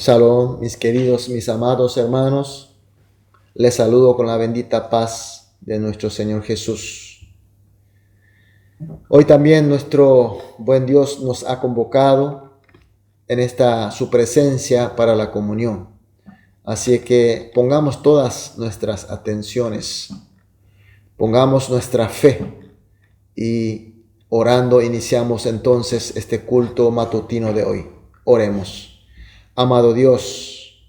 Shalom, mis queridos, mis amados hermanos. Les saludo con la bendita paz de nuestro Señor Jesús. Hoy también nuestro buen Dios nos ha convocado en su presencia para la comunión. Así que pongamos todas nuestras atenciones, pongamos nuestra fe y orando iniciamos entonces este culto matutino de hoy. Oremos. Amado Dios,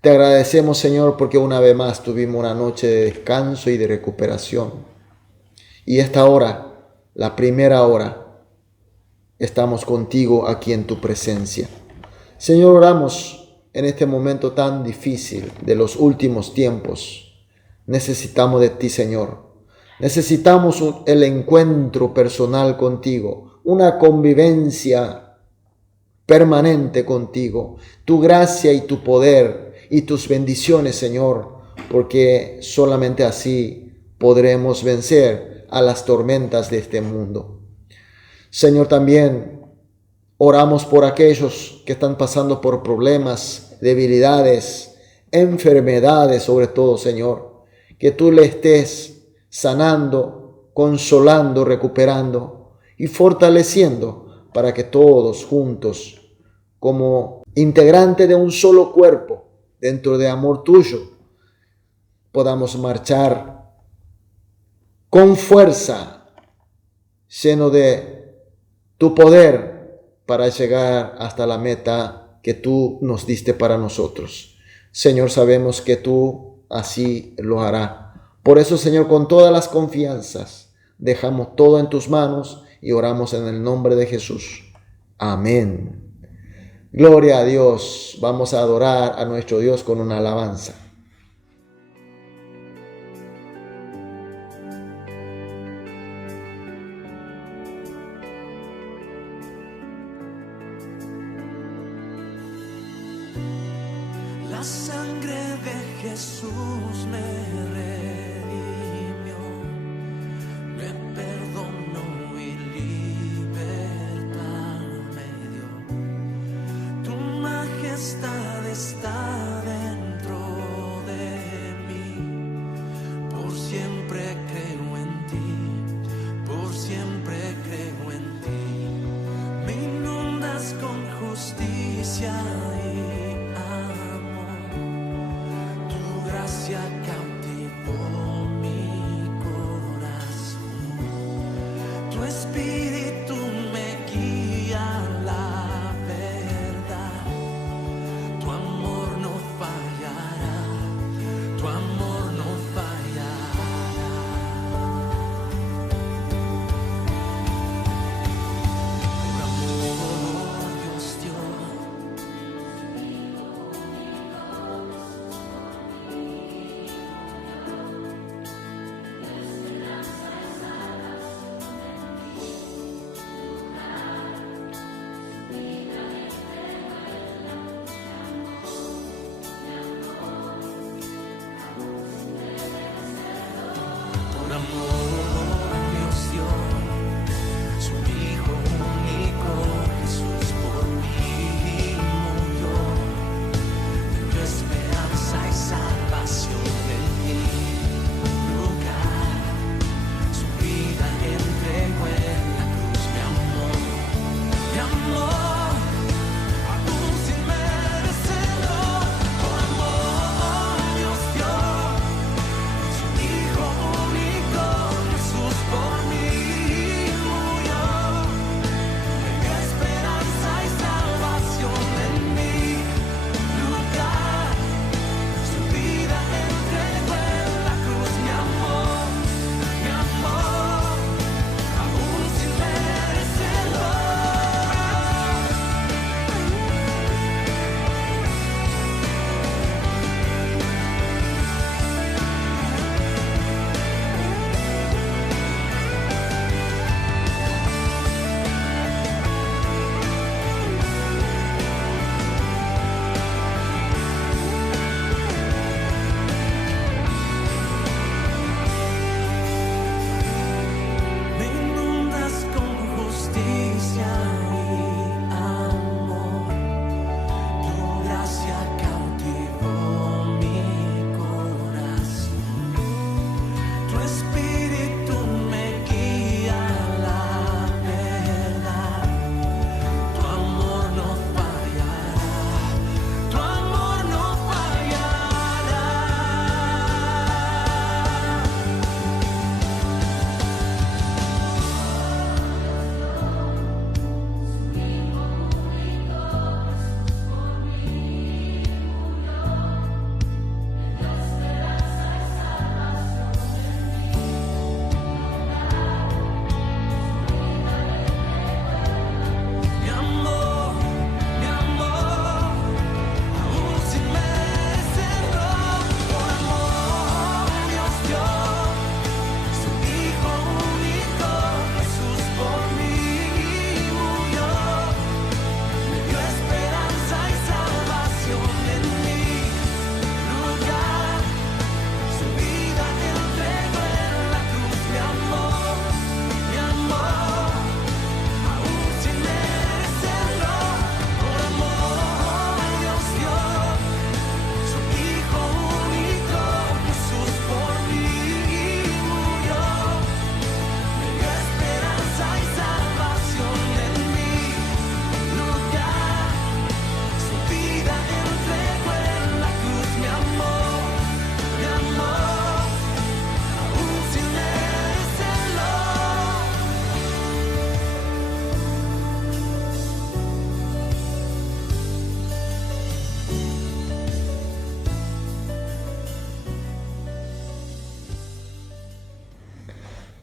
te agradecemos, Señor, porque una vez más tuvimos una noche de descanso y de recuperación. Y esta hora, la primera hora, estamos contigo aquí en tu presencia. Señor, oramos en este momento tan difícil de los últimos tiempos. Necesitamos de ti, Señor. Necesitamos el encuentro personal contigo, una convivencia permanente contigo, tu gracia y tu poder y tus bendiciones, Señor, porque solamente así podremos vencer a las tormentas de este mundo. Señor, también oramos por aquellos que están pasando por problemas, debilidades, enfermedades, sobre todo, Señor, que tú le estés sanando, consolando, recuperando y fortaleciendo para que todos juntos, como integrante de un solo cuerpo, dentro de amor tuyo, podamos marchar con fuerza, lleno de tu poder, para llegar hasta la meta que tú nos diste para nosotros. Señor, sabemos que tú así lo harás. Por eso, Señor, con todas las confianzas, dejamos todo en tus manos y oramos en el nombre de Jesús. Amén. Gloria a Dios. Vamos a adorar a nuestro Dios con una alabanza. La sangre de Jesús me redimió, me perdonó y libertad me dio. Tu majestad está dentro de mí, por siempre creo en ti, por siempre creo en ti. Me inundas con justicia y gracia cautivó mi corazón. Tu espíritu me guía a la verdad. Tu amor no fallará. Tu amor no fallará. Por amor Dios dio.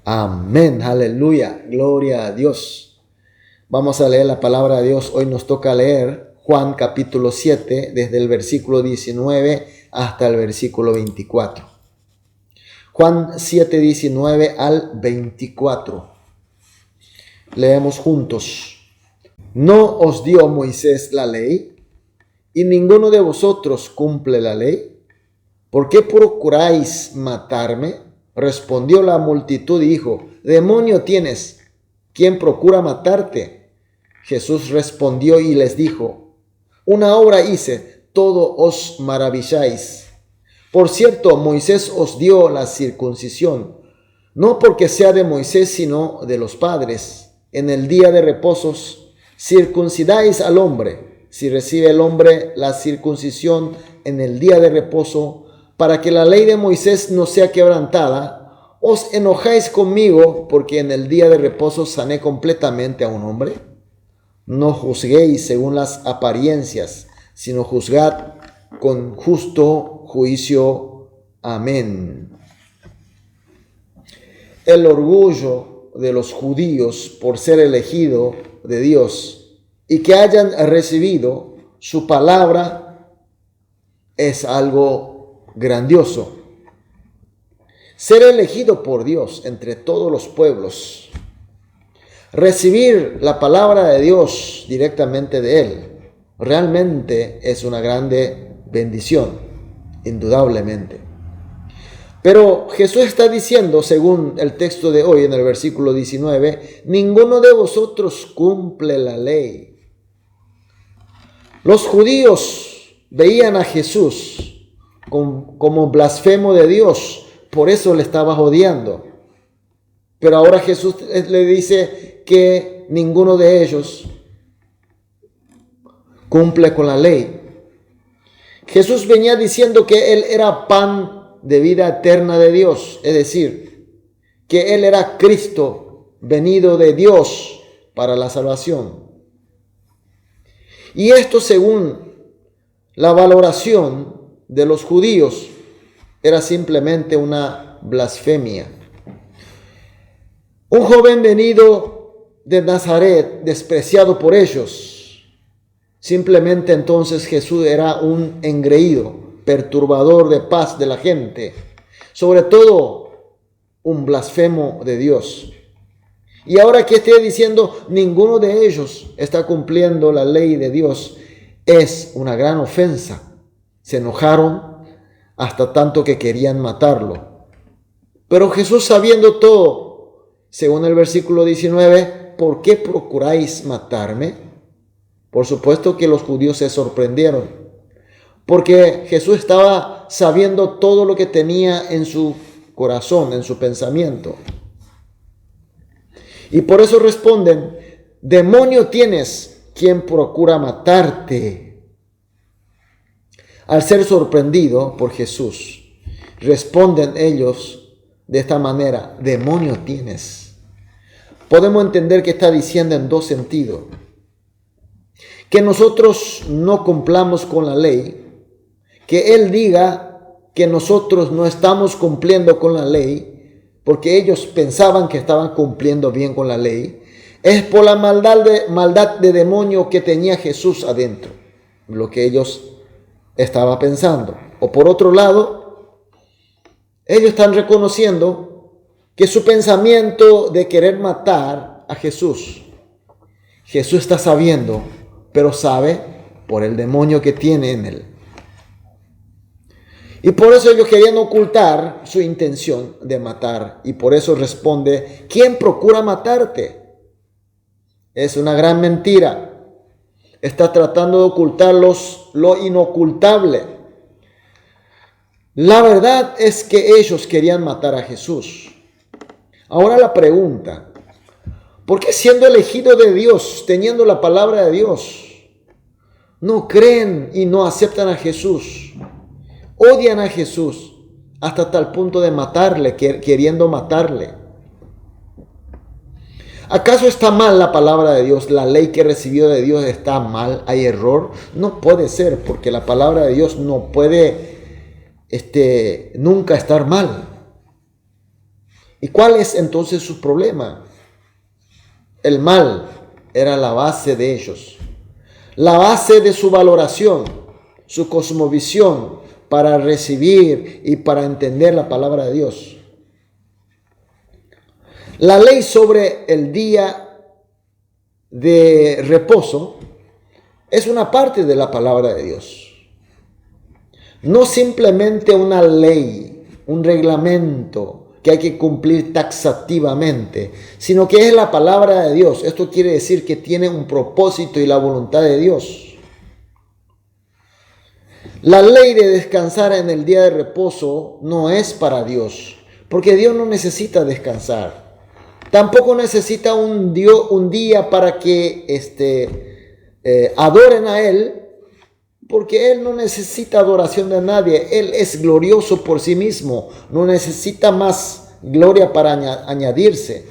Amén, aleluya, gloria a Dios. Vamos a leer la palabra de Dios. Hoy nos toca leer Juan capítulo 7, desde el versículo 19 hasta el versículo 24. Juan 7, 19 al 24. Leemos juntos. ¿No os dio Moisés la ley? ¿Y ninguno de vosotros cumple la ley? ¿Por qué procuráis matarme? Respondió la multitud y dijo, demonio tienes, ¿quién procura matarte? Jesús respondió y les dijo, una obra hice, todo os maravilláis. Por cierto, Moisés os dio la circuncisión, no porque sea de Moisés, sino de los padres. En el día de reposos, circuncidáis al hombre, si recibe el hombre la circuncisión en el día de reposo, para que la ley de Moisés no sea quebrantada. ¿Os enojáis conmigo porque en el día de reposo sané completamente a un hombre? No juzguéis según las apariencias, sino juzgad con justo juicio. Amén. El orgullo de los judíos por ser elegido de Dios y que hayan recibido su palabra es algo grandioso. Ser elegido por Dios entre todos los pueblos, recibir la palabra de Dios directamente de Él, realmente es una grande bendición, indudablemente. Pero Jesús está diciendo, según el texto de hoy en el versículo 19, ninguno de vosotros cumple la ley. Los judíos veían a Jesús como blasfemo de Dios, por eso le estaba odiando. Pero ahora Jesús le dice que ninguno de ellos cumple con la ley. Jesús venía diciendo que Él era pan de vida eterna de Dios, es decir, que Él era Cristo venido de Dios para la salvación. Y esto, según la valoración de los judíos, era simplemente una blasfemia. Un joven venido de Nazaret, despreciado por ellos. Simplemente entonces Jesús era un engreído, perturbador de paz de la gente, sobre todo un blasfemo de Dios. Y ahora que esté diciendo ninguno de ellos está cumpliendo la ley de Dios, es una gran ofensa. Se enojaron hasta tanto que querían matarlo. Pero Jesús, sabiendo todo, según el versículo 19, ¿por qué procuráis matarme? Por supuesto que los judíos se sorprendieron, porque Jesús estaba sabiendo todo lo que tenía en su corazón, en su pensamiento. Y por eso responden, demonio tienes, ¿quién procura matarte? Al ser sorprendido por Jesús, responden ellos de esta manera, demonio tienes. Podemos entender que está diciendo en dos sentidos. Que nosotros no cumplamos con la ley, que Él diga que nosotros no estamos cumpliendo con la ley, porque ellos pensaban que estaban cumpliendo bien con la ley, es por la maldad de demonio que tenía Jesús adentro, lo que ellos estaba pensando. O por otro lado, ellos están reconociendo que su pensamiento de querer matar a Jesús está sabiendo, pero sabe por el demonio que tiene en él. Y por eso ellos querían ocultar su intención de matar. Y por eso responde, ¿quién procura matarte? Es una gran mentira. Está tratando de ocultar lo inocultable. La verdad es que ellos querían matar a Jesús. Ahora la pregunta, ¿por qué siendo elegido de Dios, teniendo la palabra de Dios, no creen y no aceptan a Jesús? Odian a Jesús hasta tal punto de matarle, queriendo matarle. ¿Acaso está mal la palabra de Dios? ¿La ley que recibió de Dios está mal? ¿Hay error? No puede ser, porque la palabra de Dios no puede nunca estar mal. ¿Y cuál es entonces su problema? El mal era la base de ellos, la base de su valoración, su cosmovisión para recibir y para entender la palabra de Dios. La ley sobre el día de reposo es una parte de la palabra de Dios. No simplemente una ley, un reglamento que hay que cumplir taxativamente, sino que es la palabra de Dios. Esto quiere decir que tiene un propósito y la voluntad de Dios. La ley de descansar en el día de reposo no es para Dios, porque Dios no necesita descansar. Tampoco necesita un día para que adoren a Él, porque Él no necesita adoración de nadie. Él es glorioso por sí mismo, no necesita más gloria para añadirse.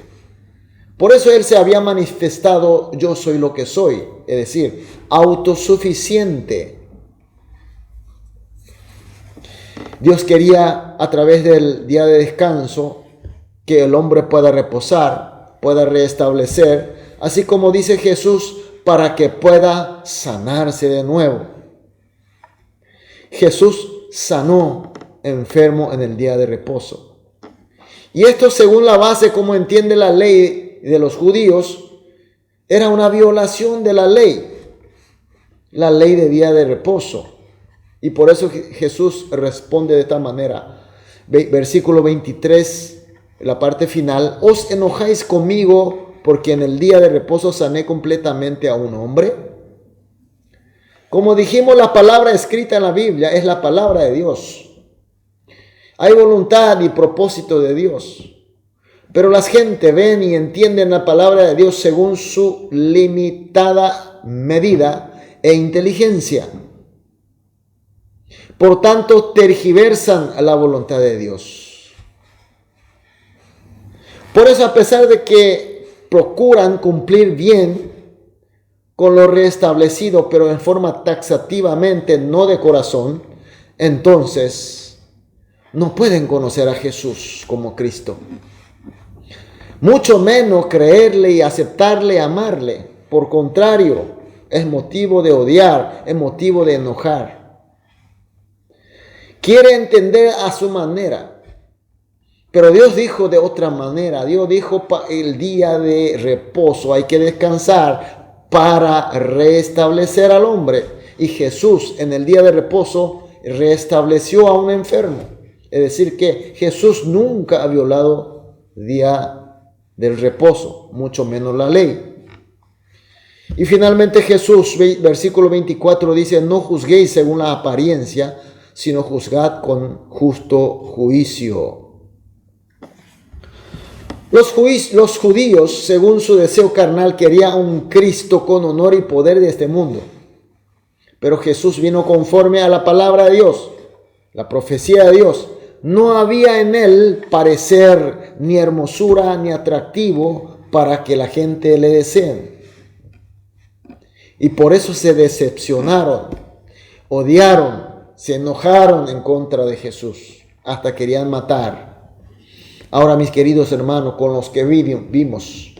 Por eso Él se había manifestado: yo soy lo que soy, es decir, autosuficiente. Dios quería, a través del día de descanso, que el hombre pueda reposar, pueda restablecer, así como dice Jesús, para que pueda sanarse de nuevo. Jesús sanó enfermo en el día de reposo. Y esto, según la base como entiende la ley de los judíos, era una violación de la ley de día de reposo. Y por eso Jesús responde de esta manera. Versículo 23, la parte final: ¿os enojáis conmigo porque en el día de reposo sané completamente a un hombre? Como dijimos, la palabra escrita en la Biblia es la palabra de Dios. Hay voluntad y propósito de Dios. Pero la gente ven y entienden la palabra de Dios según su limitada medida e inteligencia. Por tanto, tergiversan la voluntad de Dios. Por eso, a pesar de que procuran cumplir bien con lo reestablecido, pero en forma taxativamente, no de corazón, entonces no pueden conocer a Jesús como Cristo. Mucho menos creerle y aceptarle, amarle. Por contrario, es motivo de odiar, es motivo de enojar. Quiere entender a su manera. Pero Dios dijo de otra manera. Dios dijo: el día de reposo hay que descansar para restablecer al hombre. Y Jesús en el día de reposo restableció a un enfermo. Es decir, que Jesús nunca ha violado día del reposo, mucho menos la ley. Y finalmente Jesús, versículo 24, dice: no juzguéis según la apariencia, sino juzgad con justo juicio. Los judíos, según su deseo carnal, querían un Cristo con honor y poder de este mundo. Pero Jesús vino conforme a la palabra de Dios, la profecía de Dios. No había en él parecer, ni hermosura, ni atractivo para que la gente le deseen. Y por eso se decepcionaron, odiaron, se enojaron en contra de Jesús, hasta querían matar. Ahora, mis queridos hermanos, con los que vimos,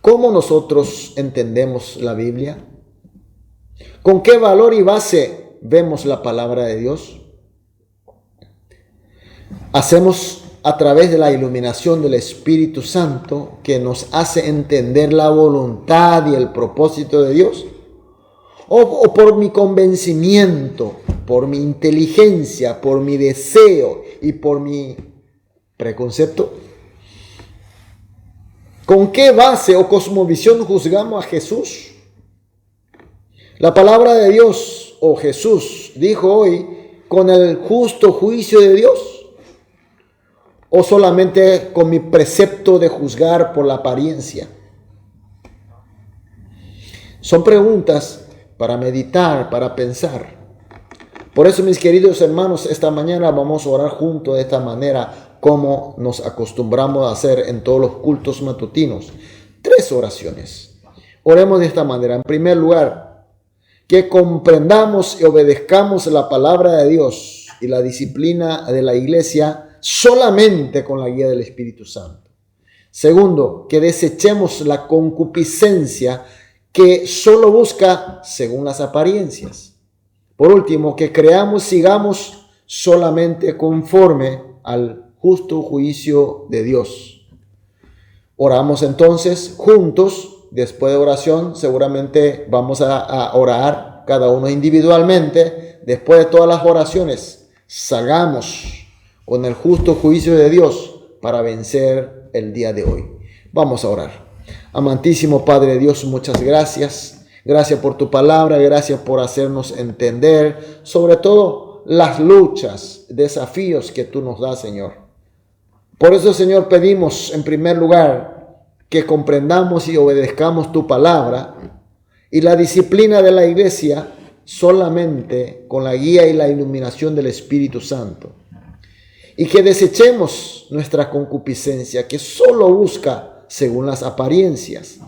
¿cómo nosotros entendemos la Biblia? ¿Con qué valor y base vemos la palabra de Dios? Hacemos a través de la iluminación del Espíritu Santo, que nos hace entender la voluntad y el propósito de Dios, o por mi convencimiento, por mi inteligencia, por mi deseo y por mi preconcepto. ¿Con qué base o cosmovisión juzgamos a Jesús? La palabra de Dios, o Jesús dijo hoy, con el justo juicio de Dios, o solamente con mi precepto de juzgar por la apariencia. Son preguntas para meditar, para pensar. Por eso, mis queridos hermanos, esta mañana vamos a orar juntos de esta manera, como nos acostumbramos a hacer en todos los cultos matutinos. 3 oraciones. Oremos de esta manera. En primer lugar, que comprendamos y obedezcamos la palabra de Dios y la disciplina de la iglesia solamente con la guía del Espíritu Santo. Segundo, que desechemos la concupiscencia que solo busca según las apariencias. Por último, que creamos, sigamos solamente conforme al justo juicio de Dios. Oramos entonces juntos. Después de oración, seguramente vamos a orar cada uno individualmente. Después de todas las oraciones, salgamos con el justo juicio de Dios para vencer el día de hoy. Vamos a orar. Amantísimo Padre Dios, muchas gracias. Gracias por tu palabra, gracias por hacernos entender, sobre todo las luchas, desafíos que tú nos das, Señor. Por eso, Señor, pedimos en primer lugar que comprendamos y obedezcamos tu palabra y la disciplina de la iglesia solamente con la guía y la iluminación del Espíritu Santo. Y que desechemos nuestra concupiscencia que solo busca según las apariencias.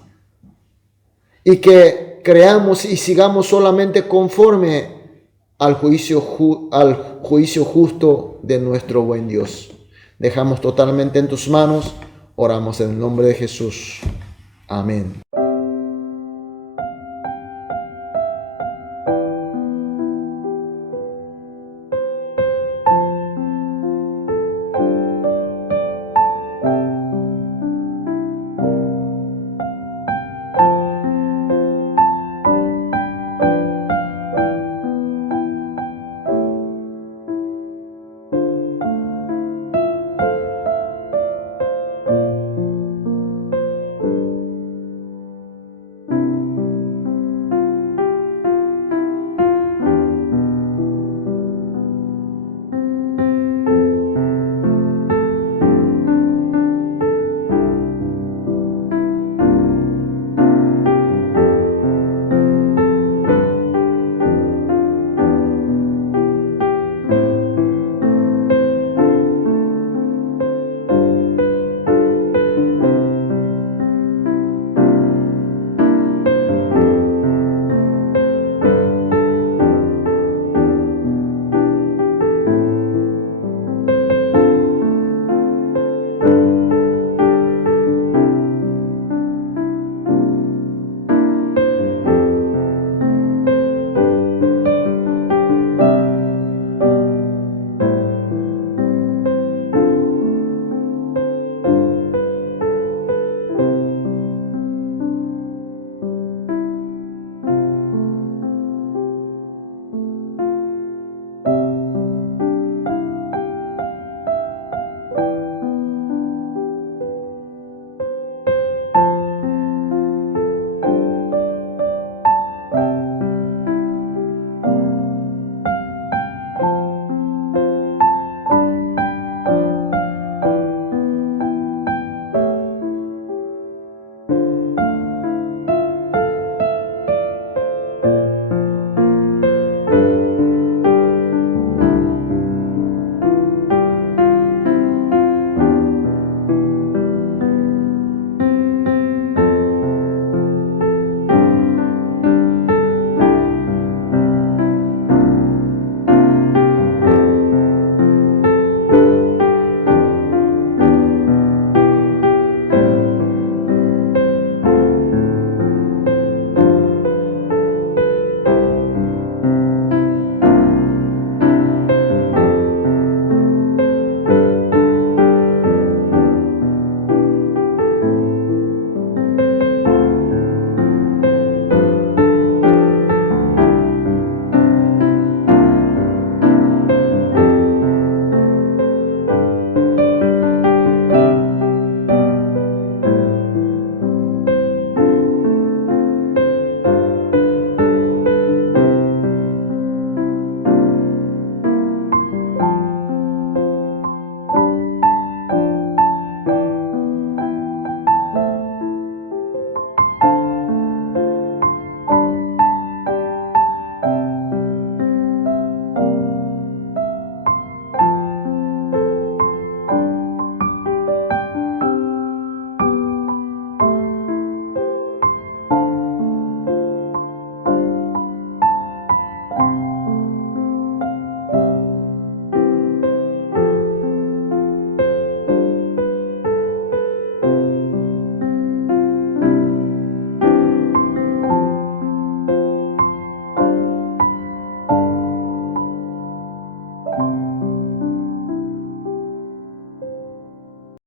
Y que creamos y sigamos solamente conforme al juicio justo de nuestro buen Dios. Dejamos totalmente en tus manos. Oramos en el nombre de Jesús. Amén.